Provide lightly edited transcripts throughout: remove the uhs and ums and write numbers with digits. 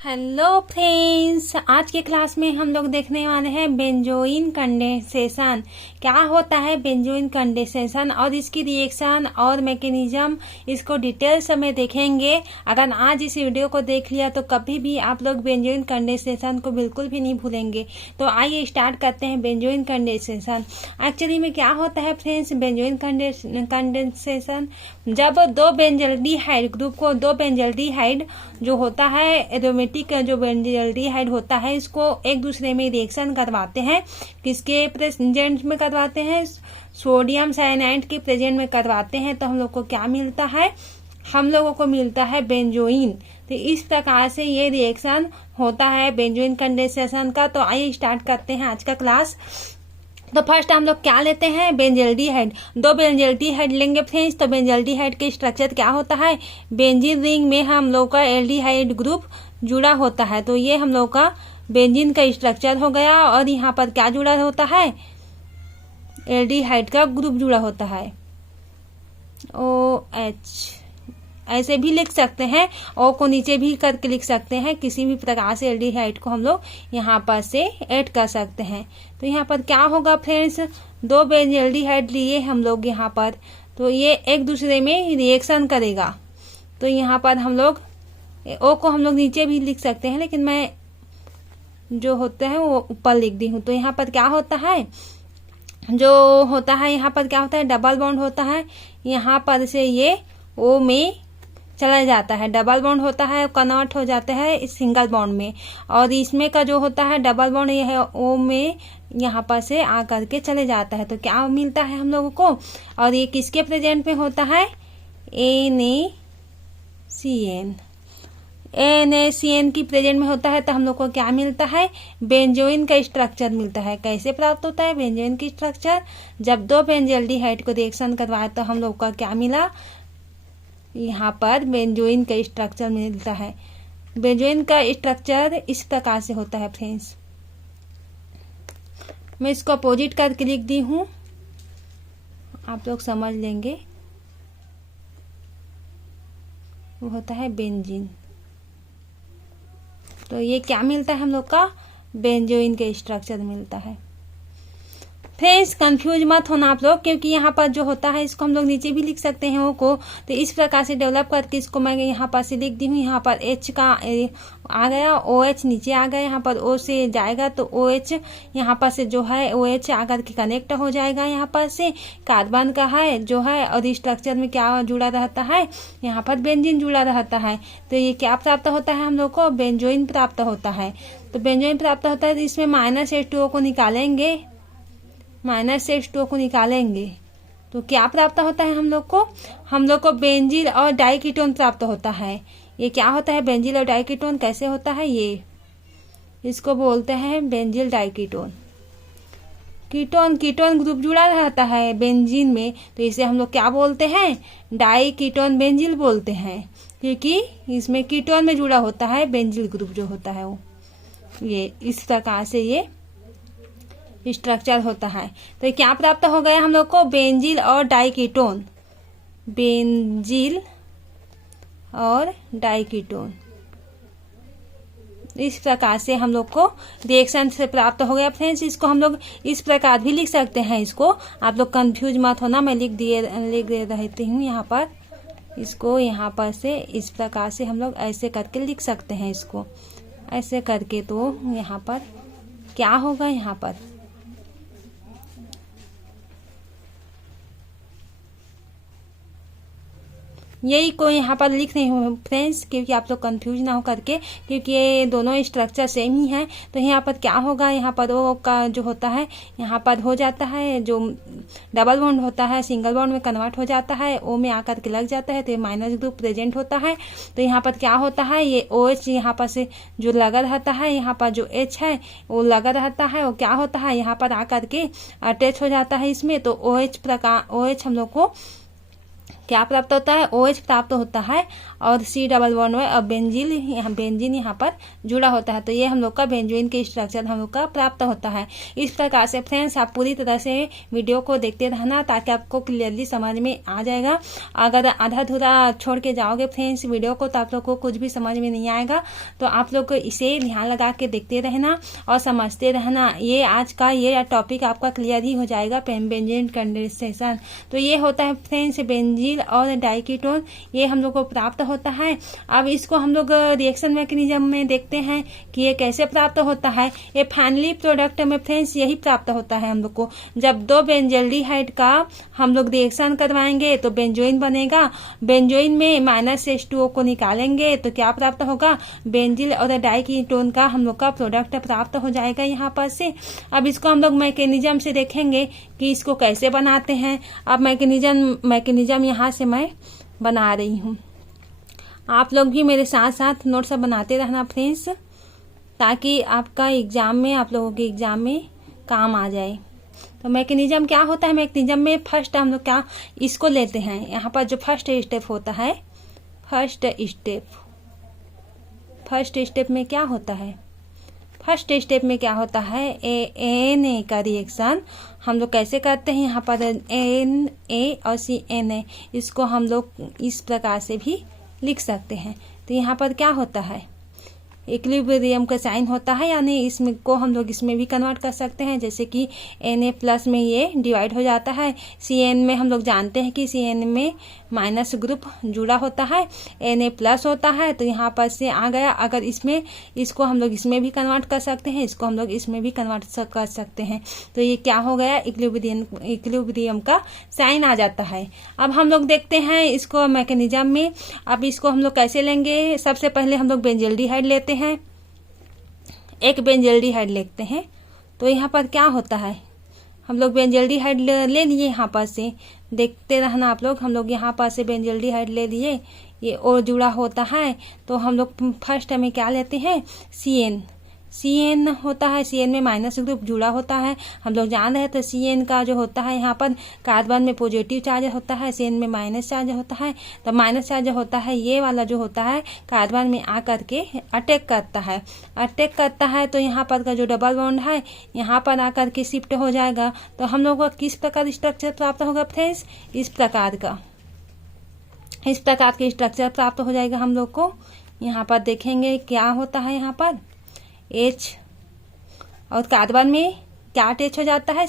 Hello friends, आज के class में हम लोग देखने वाले हैं बेंजोइन कंडेंसेशन। क्या होता है बेंजोइन कंडेंसेशन और इसकी रिएक्शन और मैकेनिज्म, इसको डिटेल्स में देखेंगे। अगर आज इस वीडियो को देख लिया तो कभी भी आप लोग बेंजोइन कंडेंसेशन को बिल्कुल भी नहीं भूलेंगे। तो आइए स्टार्ट करते हैं बेंजोइन कंडेंसेशन। एक्चुअली में क्या होता है फ्रेंड्स बेंजोइन कंडेंसेशन, जब दो बेंजल्डिहाइड ग्रुप को दो बेंजल्डिहाइड जो होता है एरोमेटिक जो बेंजल्डिहाइड होता है इसको एक दूसरे में रिएक्शन करवाते हैं। किसके प्रेजेंट में करवाते हैं? सोडियम साइनाइड के प्रेजेंट में करवाते हैं। तो हम लोग को क्या मिलता है? हम लोगों को मिलता है बेंजोइन। तो इस प्रकार से ये रिएक्शन होता है बेंजोइन कंडेंसेशन का। तो आइए स्टार्ट करते हैं आज का क्लास। तो फर्स्ट हम लोग क्या लेते हैं? बेंजल्डिहाइड। दो बेंजल्डिहाइड लेंगे फ्रेंड्स। तो बेंजल्डिहाइड के स्ट्रक्चर क्या होता है? बेंजीन रिंग में हम लोग का एल्डिहाइड ग्रुप जुड़ा होता है। तो ये हम लोग का बेंजीन का स्ट्रक्चर हो गया। और यहाँ पर क्या जुड़ा होता है? एल्डिहाइड का ग्रुप जुड़ा होता है, OH। ऐसे भी लिख सकते हैं, ओ को नीचे भी करके लिख सकते हैं। किसी भी प्रकार से एल्डिहाइड को हम लोग यहाँ पर से ऐड कर सकते हैं। तो यहाँ पर क्या होगा फ्रेंड्स? दो बेंजल्डिहाइड लिए हम लोग यहाँ पर, तो ये एक दूसरे में रिएक्शन करेगा। तो यहाँ पर हम लोग ओ को हम लोग नीचे भी लिख सकते हैं, लेकिन मैं जो होता है वो ऊपर लिख दी हूँ। तो यहाँ पर क्या होता है? जो होता है यहाँ पर क्या होता है? डबल बॉन्ड होता है। यहाँ पर से ये ओ में चला जाता है, डबल बॉन्ड होता है, कन्वर्ट हो जाता है इस सिंगल बॉन्ड में। और इसमें का जो होता है डबल बॉन्ड ये है ओ में यहाँ पर से आ करके चले जाता है। तो क्या मिलता है हम लोगों को? और ये किसके प्रेजेंट में होता है? NaCN। NaCN की प्रेजेंट में होता है। तो हम लोग को क्या मिलता है? बेंजोइन का स्ट्रक्चर मिलता है। कैसे प्राप्त होता है बेंजोइन की स्ट्रक्चर? जब दो बेंजल्डिहाइड को रिएक्शन करवाए तो हम लोग का क्या मिला? यहाँ पर बेंजोइन का स्ट्रक्चर मिलता है। बेंजोइन का स्ट्रक्चर इस प्रकार से होता है फ्रेंड्स। मैं इसको अपोजिट करके लिख दी हूँ, आप लोग समझ लेंगे। वो होता है बेंजीन। तो ये क्या मिलता है हम लोग का? बेंजोइन का स्ट्रक्चर मिलता है। फ्रेंड्स कंफ्यूज मत होना आप लोग, क्योंकि यहाँ पर जो होता है इसको हम लोग नीचे भी लिख सकते हैं ओ को। तो इस प्रकार से डेवलप करके इसको मैं यहाँ पर से लिख दी हूँ। यहाँ पर H का आ गया, OH नीचे आ गया। यहाँ पर O से जाएगा तो OH यहाँ पर से जो है OH आकर के कनेक्ट हो जाएगा। यहाँ पर से कार्बन का है जो है, और स्ट्रक्चर में क्या जुड़ा रहता है? यहाँ पर बेंजीन जुड़ा रहता है। तो ये क्या प्राप्त होता है हम लोग को? बेंजोइन प्राप्त होता है। तो बेंजोइन प्राप्त होता है तो इसमें -H2O को निकालेंगे, -H2O को निकालेंगे तो क्या प्राप्त होता है हम लोग को? हम लोग को बेंजील और डाइकीटोन प्राप्त होता है। ये क्या होता है? बेंजील और डाइकीटोन कैसे होता है? ये इसको बोलते हैं बेंजील डाइकीटोन। कीटोन ग्रुप जुड़ा रहता है बेंजीन में, तो इसे हम लोग क्या बोलते हैं? डाइकीटोन बेंजील बोलते हैं, क्योंकि इसमें कीटोन में जुड़ा होता है बेंजील ग्रुप जो होता है वो। ये इस प्रकार से ये स्ट्रक्चर होता है। तो क्या प्राप्त हो गया हम लोग को? बेंजील और डाइकीटोन। बेंजील और डाइकीटोन इस प्रकार से हम लोग को रिएक्शन से प्राप्त हो गया फ्रेंड्स। इसको हम लोग इस प्रकार भी लिख सकते हैं। इसको आप लोग कंफ्यूज मत होना, मैं लिख दे रहती हूँ यहाँ पर। इसको यहाँ पर से इस प्रकार से हम लोग ऐसे करके लिख सकते हैं। इसको ऐसे करके तो यहाँ पर क्या होगा? यहाँ पर यही को यहाँ पर लिख रही हूँ फ्रेंड्स, क्योंकि आप लोग कंफ्यूज ना हो करके, क्योंकि ये दोनों स्ट्रक्चर सेम ही है। तो यहाँ पर क्या होगा? यहाँ पर ओ का जो होता है यहाँ पर हो जाता है, जो डबल बॉन्ड होता है सिंगल बॉन्ड में कन्वर्ट हो जाता है, ओ में आकर के लग जाता है। तो ये माइनस ग्रुप प्रेजेंट होता है। तो यहाँ पर क्या होता है? ये OH यहाँ पर से जो लगा रहता है, यहाँ पर जो H है वो लगा रहता है, वो क्या होता है? यहाँ पर आकर के अटैच हो जाता है इसमें। तो OH हम लोग को क्या प्राप्त होता है, OH प्राप्त होता है और C डबल बॉन्ड में और बेंजीन यहाँ पर जुड़ा होता है। तो ये हम लोग का बेंजोइन के स्ट्रक्चर हम लोग का प्राप्त होता है। इस प्रकार से फ्रेंड्स आप पूरी तरह से वीडियो को देखते रहना ताकि आपको क्लियरली समझ में आ जाएगा। अगर आधा अधूरा छोड़ के जाओगे फ्रेंड्स वीडियो को तो आप लोग को कुछ भी समझ में नहीं आएगा। तो आप लोग को इसे ध्यान लगा के देखते रहना और समझते रहना। ये आज का ये टॉपिक आपका क्लियर ही हो जाएगा, बेंजीन कंडेंसेशन। तो ये होता है फ्रेंड्स बेंजीन और डाइकीटोन, ये हम लोग को प्राप्त होता है। अब इसको हम लोग रिएक्शन मैकेनिज्म में देखते हैं कि ये कैसे प्राप्त होता है। ये फाइनली प्रोडक्ट में फ्रेंड्स यही प्राप्त होता है हम लोग को। जब दो बेंजल्डिहाइड का हम लोग रिएक्शन करवाएंगे तो बेंजोइन बनेगा। बेंजोइन में -H2O को निकालेंगे तो क्या प्राप्त होगा, बेंजीन और डाइकीटोन का हम लोग का प्रोडक्ट प्राप्त हो जाएगा यहाँ पर से। अब इसको हम लोग मैकेनिज्म से देखेंगे कि इसको कैसे बनाते हैं। अब मैकेनिज्म यहाँ से मैं बना रही हूँ, आप लोग भी मेरे साथ साथ नोट्स बनाते रहना फ्रेंड्स, ताकि आपका एग्जाम में आप लोगों के एग्जाम में काम आ जाए। तो मैकेनिज्म क्या होता है, मैकेनिज्म में फर्स्ट हम लोग क्या इसको लेते हैं। यहाँ पर जो फर्स्ट स्टेप होता है, फर्स्ट स्टेप में क्या होता है, फर्स्ट स्टेप में क्या होता है, Na का रिएक्शन हम लोग कैसे करते हैं। यहाँ पर Na और CNA इसको हम लोग इस प्रकार से भी लिख सकते हैं। तो यहाँ पर क्या होता है, इक्विलिब्रियम का साइन होता है, यानी इसमें को हम लोग इसमें भी कन्वर्ट कर सकते हैं। जैसे कि Na+ में ये डिवाइड हो जाता है। Cn में हम लोग जानते हैं कि Cn में माइनस ग्रुप जुड़ा होता है, Na+ होता है। तो यहाँ पर से आ गया। अगर इसको हम लोग इसमें भी कन्वर्ट कर सकते हैं, इसको हम लोग इसमें भी कन्वर्ट कर सकते हैं। तो ये क्या हो गया, इक्विलिब्रियम का साइन आ जाता है। अब हम लोग देखते हैं इसको मैकेनिज्म में। अब इसको हम लोग कैसे लेंगे, सबसे पहले हम लोग बेंजल्डिहाइड लेते हैं, एक बेंजल्डिहाइड लेते हैं। तो यहाँ पर क्या होता है, हम लोग बेंजल्डिहाइड ले लिए। यहाँ पर से देखते रहना आप लोग, हम लोग यहाँ पर से बेंजल्डिहाइड ले लिए, ये और जुड़ा होता है। तो हम लोग फर्स्ट में क्या लेते हैं, CN होता है। CN में माइनस ग्रुप जुड़ा होता है, हम लोग जान रहे हैं। तो CN का जो होता है यहाँ पर कार्बन में पॉजिटिव चार्ज होता है, CN में माइनस चार्ज होता है। तो माइनस चार्ज होता है ये वाला जो होता है कार्बन में आकर के अटैक करता है। तो यहाँ पर का जो डबल बॉन्ड है यहाँ पर आकर के शिफ्ट हो जाएगा। तो हम लोग को किस प्रकार स्ट्रक्चर प्राप्त होगा फ्रेंड्स, इस प्रकार के स्ट्रक्चर प्राप्त हो जाएगा हम लोग को। यहाँ पर देखेंगे क्या होता है, यहाँ पर H और कार्बन में क्या अटैच हो जाता है,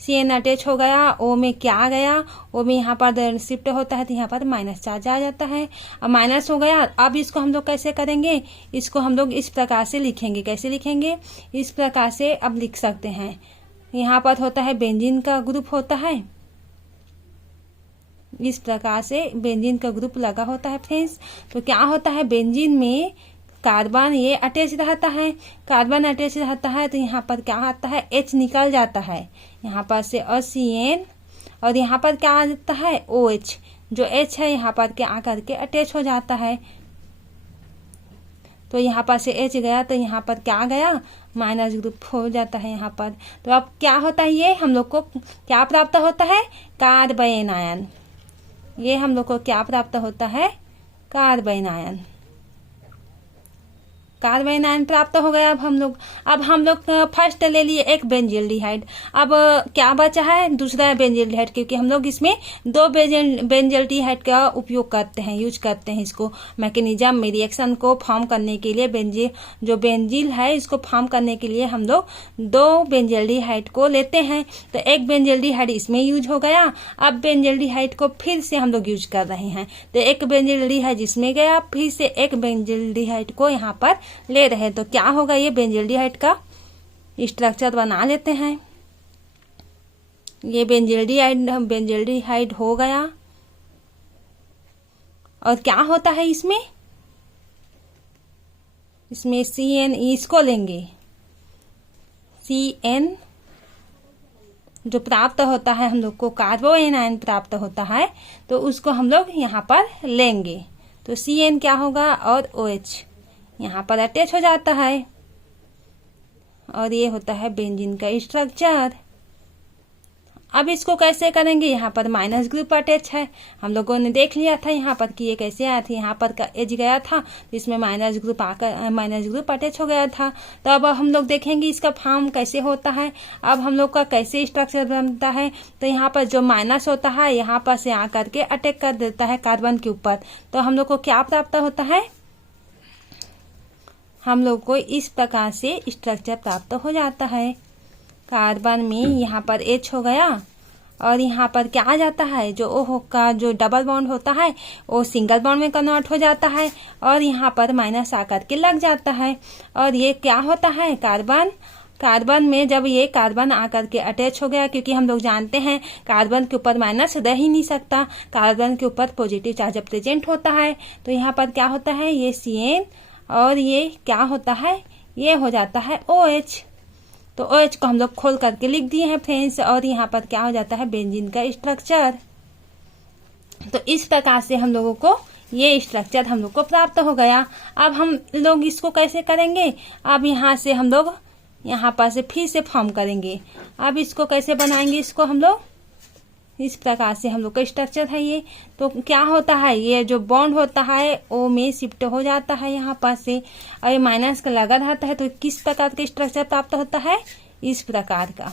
CN अटैच हो गया। O में क्या आ गया, O में यहाँ पर शिफ्ट होता है तो यहाँ पर माइनस चार्ज आ जाता है। अब माइनस हो गया। अब इसको हम लोग कैसे करेंगे, इसको हम लोग इस प्रकार से लिखेंगे। कैसे लिखेंगे, इस प्रकार से अब लिख सकते हैं। यहाँ पर होता है बेंजीन का ग्रुप होता है, इस प्रकार से बेंजीन का ग्रुप लगा होता है फ्रेंड्स। तो क्या होता है, बेंजीन में कार्बन ये अटैच रहता है, तो यहाँ पर क्या आता है, H निकल जाता है यहाँ पर से, और CN और यहाँ पर क्या आ जाता है, OH। जो H है यहाँ पर के आकर के अटैच हो जाता है। तो यहाँ पर से H गया तो यहाँ पर क्या गया, माइनस ग्रुप हो जाता है यहाँ पर। तो अब क्या होता है, ये हम लोग को क्या प्राप्त होता है, कार्बन आयन। ये हम लोग को क्या प्राप्त होता है, कार्बन आयन प्राप्त हो गया। अब हम लोग फर्स्ट ले लिए एक बेंजल्डिहाइड। अब क्या बचा है, दूसरा बेंजल्डिहाइड, क्योंकि हम लोग इसमें दो बेंजल्डिहाइड का उपयोग करते हैं, यूज करते हैं इसको मैकेनिज्म में रिएक्शन को फॉर्म करने के लिए। जो बेंजील है इसको फॉर्म करने के लिए हम लोग दो बेंजल्डिहाइड को लेते हैं। तो एक बेंजल्डिहाइड इसमें यूज हो गया। अब बेंजल्डिहाइड को फिर से हम लोग यूज कर रहे हैं। तो एक बेंजल्डिहाइड इसमें गया, फिर से एक बेंजल्डिहाइड को यहाँ पर ले रहे। तो क्या होगा, ये बेंजल्डिहाइड का स्ट्रक्चर बना लेते हैं। ये बेंजल्डिहाइड हो गया। और क्या होता है इसमें CN, इसको लेंगे। CN जो प्राप्त होता है हम लोग को कार्बन आयन प्राप्त होता है, तो उसको हम लोग यहाँ पर लेंगे। तो CN क्या होगा, और OH यहाँ पर अटैच हो जाता है। और ये होता है बेंजीन का स्ट्रक्चर। अब इसको कैसे करेंगे, यहाँ पर माइनस ग्रुप अटैच है, हम लोगों ने देख लिया था यहाँ पर कि ये कैसे आया था, यहाँ पर का एज गया था तो इसमें माइनस ग्रुप अटैच हो गया था। तो अब हम लोग देखेंगे इसका फॉर्म कैसे होता है, अब हम लोग का कैसे स्ट्रक्चर बनता है। तो यहाँ पर जो माइनस होता है यहाँ पर से आकर के अटैक कर देता है कार्बन के ऊपर, तो हम लोग को क्या प्राप्त होता है, हम लोग को इस प्रकार से स्ट्रक्चर प्राप्त हो जाता है। कार्बन में यहाँ पर H हो गया और यहाँ पर क्या आ जाता है, जो O का जो डबल बॉन्ड होता है वो सिंगल बॉन्ड में कन्वर्ट हो जाता है और यहाँ पर माइनस आकर के लग जाता है। और ये क्या होता है, कार्बन में जब ये कार्बन आकर के अटैच हो गया, क्योंकि हम लोग जानते हैं कार्बन के ऊपर माइनस रह ही नहीं सकता, कार्बन के ऊपर पॉजिटिव चार्ज प्रेजेंट होता है। तो यहाँ पर क्या होता है, ये CN और ये क्या होता है, ये हो जाता है OH। तो OH को हम लोग खोल करके लिख दिए हैं फ्रेंड्स, और यहाँ पर क्या हो जाता है, बेंजीन का स्ट्रक्चर। तो इस प्रकार से हम लोगों को ये स्ट्रक्चर हम लोग को प्राप्त हो गया। अब हम लोग इसको कैसे करेंगे, अब यहाँ से हम लोग यहाँ पर से फिर से फॉर्म करेंगे। अब इसको कैसे बनाएंगे, इसको हम लोग इस प्रकार से हम लोग का स्ट्रक्चर है ये। तो क्या होता है, ये जो बॉन्ड होता है O में शिफ्ट हो जाता है यहाँ पर से, और ये माइनस का लगा रहता है। तो किस प्रकार का स्ट्रक्चर प्राप्त होता है, इस प्रकार का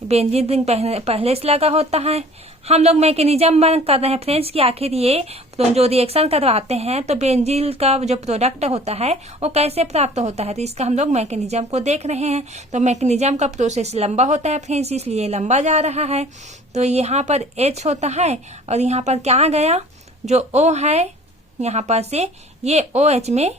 बेंजीन रिंग पहले से लगा होता है। हम लोग मैकेनिज्म बन कर रहे हैं फ्रेंड्स कि आखिर ये तो जो रिएक्शन करवाते हैं तो बेंजीन का जो प्रोडक्ट होता है वो कैसे प्राप्त होता है, तो इसका हम लोग मैकेनिज्म को देख रहे हैं। तो मैकेनिज्म का प्रोसेस लंबा होता है फ्रेंड्स, इसलिए लंबा जा रहा है। तो यहाँ पर H होता है और यहाँ पर क्या आ गया, जो O है यहाँ पर से ये OH में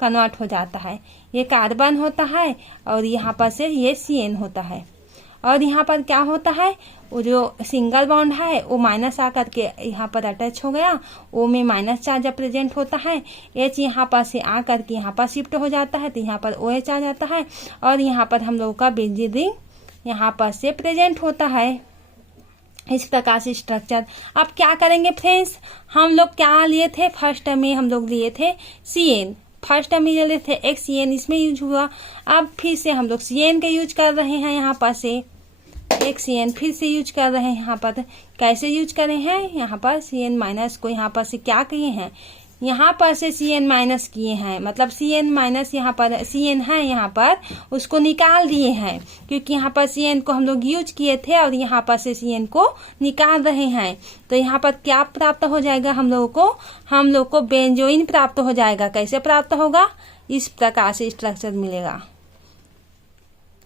कन्वर्ट हो जाता है, ये कार्बन होता है और यहाँ पर से ये CN होता है। और यहाँ पर क्या होता है, वो जो सिंगल बॉन्ड है वो माइनस आकर के यहाँ पर अटैच हो गया, O में माइनस चार्ज प्रेजेंट होता है, H यहाँ पर से आकर के यहाँ पर शिफ्ट हो जाता है, तो यहाँ पर OH आ जाता है और यहाँ पर हम लोगों का बेंजीन रिंग यहाँ पर से प्रेजेंट होता है। इस प्रकार से स्ट्रक्चर। अब क्या करेंगे फ्रेंड्स, हम लोग क्या लिए थे, फर्स्ट में हम लोग लिए थे CN, फर्स्ट में ले लेते थे एक CN इसमें यूज हुआ। अब फिर से हम लोग CN का यूज कर रहे हैं, यहाँ पर से एक CN फिर से यूज कर रहे हैं। यहाँ पर कैसे यूज कर रहे हैं, यहाँ पर CN माइनस को यहाँ पर से क्या किए हैं, यहाँ पर से CN माइनस किए हैं, मतलब CN माइनस यहाँ पर CN है यहाँ पर उसको निकाल दिए हैं, क्योंकि यहाँ पर CN को हम लोग यूज किए थे और यहाँ पर से CN को निकाल रहे हैं। तो यहाँ पर क्या प्राप्त हो जाएगा, हम लोग को बेंजोइन प्राप्त हो जाएगा। कैसे प्राप्त होगा, इस प्रकार से स्ट्रक्चर मिलेगा।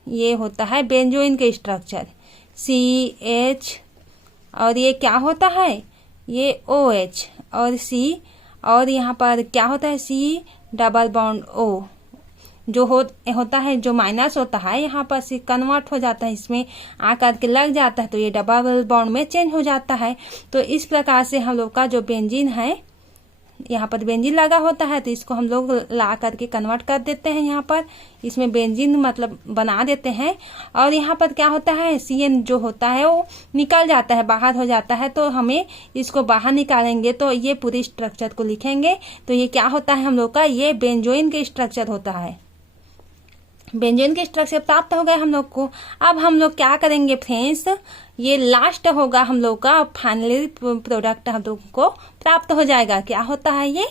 ये होता है बेंजोइन का स्ट्रक्चर, CH और ये क्या होता है, ये OH और C, और यहाँ पर क्या होता है, C डबल बॉन्ड O जो होता है, जो माइनस होता है यहाँ पर से कन्वर्ट हो जाता है, इसमें आकर के लग जाता है, तो ये डबल बॉन्ड में चेंज हो जाता है। तो इस प्रकार से हम लोग का जो बेंजीन है, यहाँ पर बेंजीन लगा होता है, तो इसको हम लोग ला करके कन्वर्ट कर देते हैं, यहाँ पर इसमें बेंजीन मतलब बना देते हैं। और यहाँ पर क्या होता है, CN जो होता है वो निकल जाता है, बाहर हो जाता है। तो हमें इसको बाहर निकालेंगे तो ये पूरी स्ट्रक्चर को लिखेंगे, तो ये क्या होता है हम लोग का, ये बेंजोइन का स्ट्रक्चर होता है। बेंजोइन के स्ट्रक्चर प्राप्त हो गए हम लोग को। अब हम लोग क्या करेंगे फ्रेंड्स, ये लास्ट होगा हम लोग का फाइनली प्रोडक्ट हम लोग को प्राप्त हो जाएगा। क्या होता है ये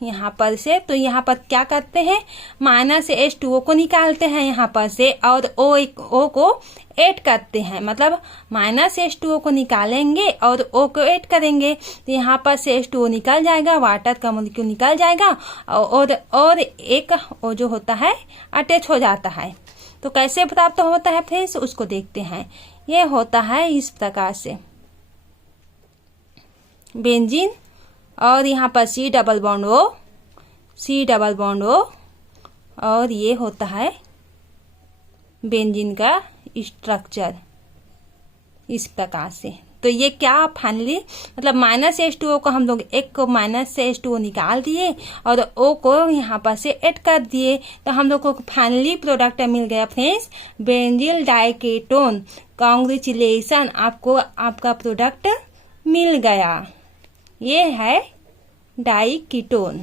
यहाँ पर से, तो यहाँ पर क्या करते हैं, माइनस H2O को निकालते हैं यहाँ पर से और O को ऐड करते हैं, मतलब माइनस H2O को निकालेंगे और O को ऐड करेंगे, तो यहाँ पर से H2O निकल जाएगा, वाटर का मॉलिक्यूल निकल जाएगा और एक O जो होता है अटैच हो जाता है। तो कैसे प्राप्त होता है फ्रेंड्स, उसको देखते हैं। ये होता है इस प्रकार से बेंजीन, और यहाँ पर C डबल बॉन्ड O और ये होता है बेंजीन का स्ट्रक्चर इस प्रकार से। तो ये क्या फाइनली मतलब माइनस H2O को हम लोग एक को माइनस से H2O निकाल दिए और O को यहाँ पर से ऐड कर दिए, तो हम लोग को फाइनली प्रोडक्ट मिल गया फ्रेंड्स, बेंजील डाइकेटोन। कांग्रेचुलेशन, आपको आपका प्रोडक्ट मिल गया। ये है डाइकीटोन,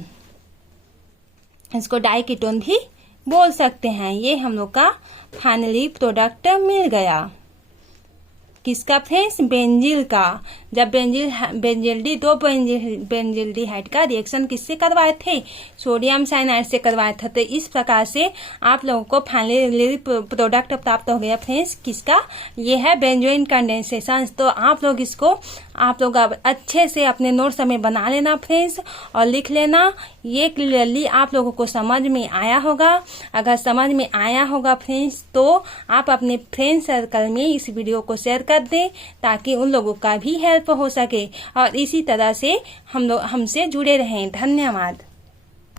इसको डाइकीटोन भी बोल सकते हैं। ये हम लोग का फाइनली प्रोडक्ट मिल गया। किसका फ्रेंड्स? बेंजील का। जब बेंजील्डिहाइड का रिएक्शन किससे करवाए थे? सोडियम साइनाइड से करवाए थे। तो इस प्रकार से आप लोगों को फाइनली प्रोडक्ट प्राप्त हो गया फ्रेंड्स, किसका? ये है बेंजोइन कंडेंसेशन। तो आप लोग इसको अब अच्छे से अपने नोट्स में बना लेना फ्रेंड्स और लिख लेना। ये क्लियरली आप लोगों को समझ में आया होगा। अगर समझ में आया होगा फ्रेंड्स तो आप अपने फ्रेंड सर्कल में इस वीडियो को शेयर कर दें ताकि उन लोगों का भी हेल्प हो सके और इसी तरह से हम लोग हमसे जुड़े रहें। धन्यवाद।